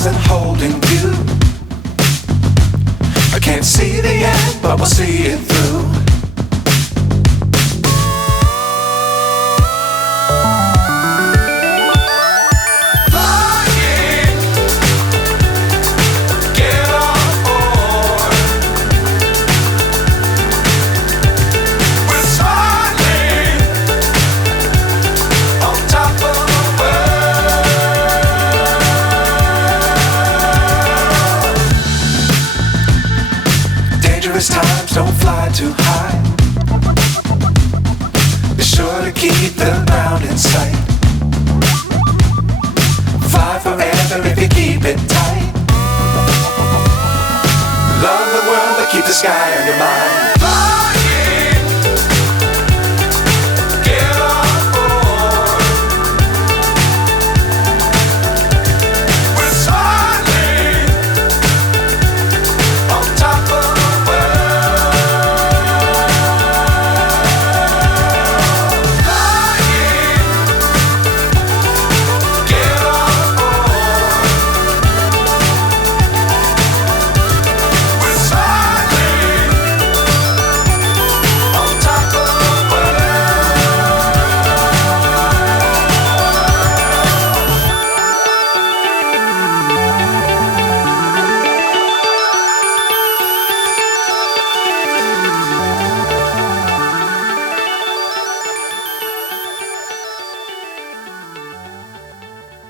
stars and holding you. I can't see the end, but we'll see it through. Times don't fly too high. Be sure to keep the ground in sight. Fly forever if you keep it tight. Love the world but keep the sky on your mind.